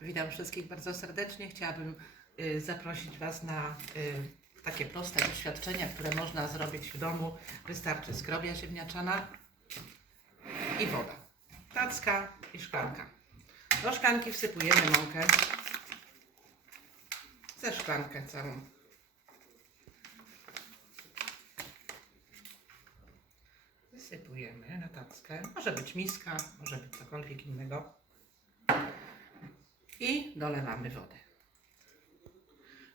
Witam wszystkich bardzo serdecznie. Chciałabym y, zaprosić Was na y, takie proste doświadczenia, które można zrobić w domu. Wystarczy skrobia ziemniaczana i woda. Tacka i szklanka. Do szklanki wsypujemy mąkę. Ze szklankę całą. Wysypujemy na tackę. Może być miska, może być cokolwiek innego. I dolewamy wody.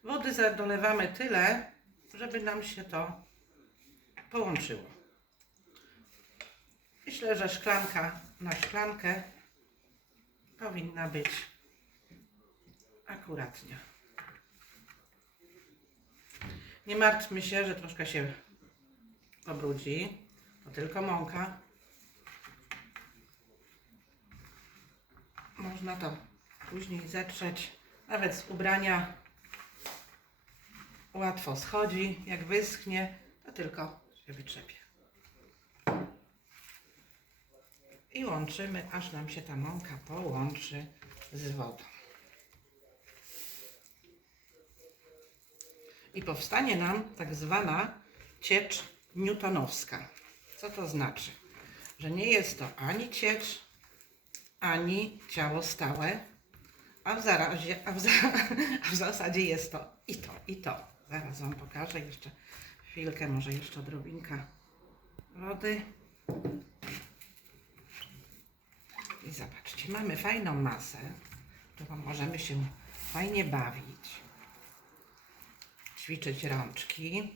Wody dolewamy tyle, żeby nam się to połączyło. Myślę, że szklanka na szklankę powinna być akuratnie. Nie martwmy się, że troszkę się pobrudzi. To tylko mąka. Można to później zetrzeć. Nawet z ubrania łatwo schodzi. Jak wyschnie, to tylko się wytrzepie. I łączymy, aż nam się ta mąka połączy z wodą. I powstanie nam tak zwana ciecz newtonowska. Co to znaczy? Że nie jest to ani ciecz, ani ciało stałe, a w, zarazie, a w, za, a w zasadzie jest to i to, i to. Zaraz Wam pokażę jeszcze chwilkę, może jeszcze odrobinka wody. I zobaczcie, mamy fajną masę, którą możemy się fajnie bawić, ćwiczyć rączki.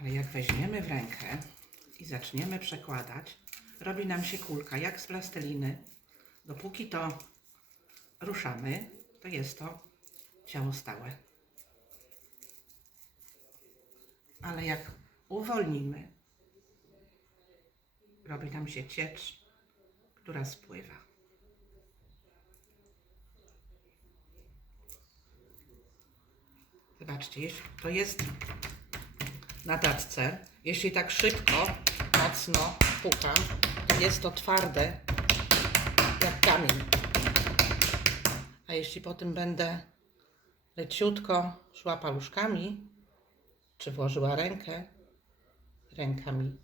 Ale jak weźmiemy w rękę i zaczniemy przekładać, robi nam się kulka jak z plasteliny. Dopóki to ruszamy, to jest to ciało stałe. Ale jak uwolnimy, robi nam się ciecz, która spływa. Zobaczcie, to jest na tacce. Jeśli tak szybko, mocno pukam, to jest to twarde jak kamień. Jeśli potem będę leciutko szła paluszkami, czy włożyła rękę, ręka mi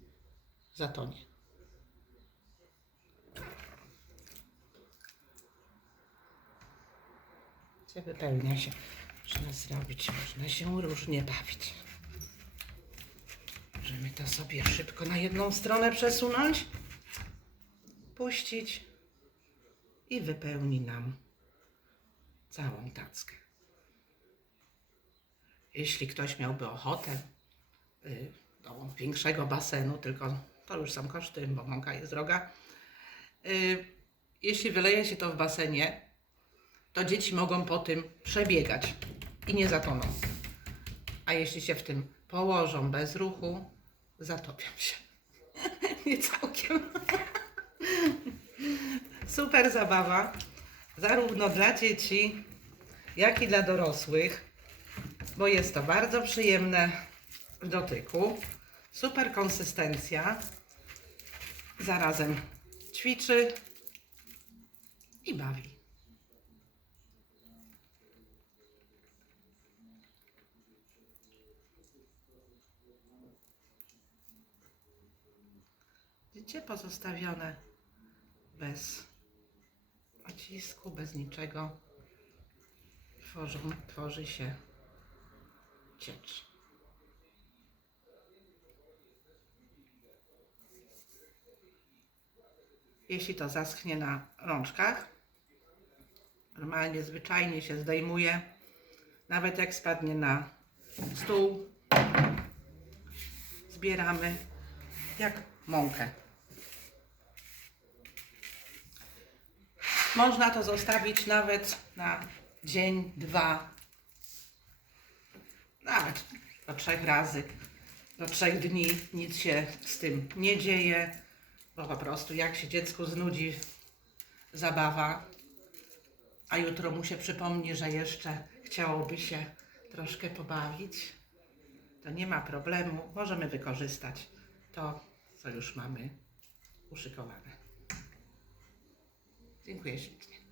zatonie. Co wypełnia się. Można zrobić, można się różnie bawić. Możemy to sobie szybko na jedną stronę przesunąć, puścić i wypełni nam całą tackę. Jeśli ktoś miałby ochotę y, do większego basenu, tylko to już są koszty, bo mąka jest droga. Y, jeśli wyleje się to w basenie, to dzieci mogą po tym przebiegać i nie zatoną. A jeśli się w tym położą bez ruchu, zatopią się. Nie całkiem. Super zabawa, zarówno dla dzieci, jak i dla dorosłych, bo jest to bardzo przyjemne w dotyku. Super konsystencja, zarazem ćwiczy i bawi. Widzicie, pozostawione bez nacisku, bez niczego. Tworzą, tworzy się ciecz. Jeśli to zaschnie na rączkach, normalnie, zwyczajnie się zdejmuje. Nawet jak spadnie na stół, zbieramy jak mąkę. Można to zostawić nawet na dzień, dwa, nawet do trzech razy, do trzech dni. Nic się z tym nie dzieje, bo po prostu jak się dziecku znudzi zabawa, a jutro mu się przypomni, że jeszcze chciałoby się troszkę pobawić, to nie ma problemu. Możemy wykorzystać to, co już mamy uszykowane. Dziękuję ślicznie.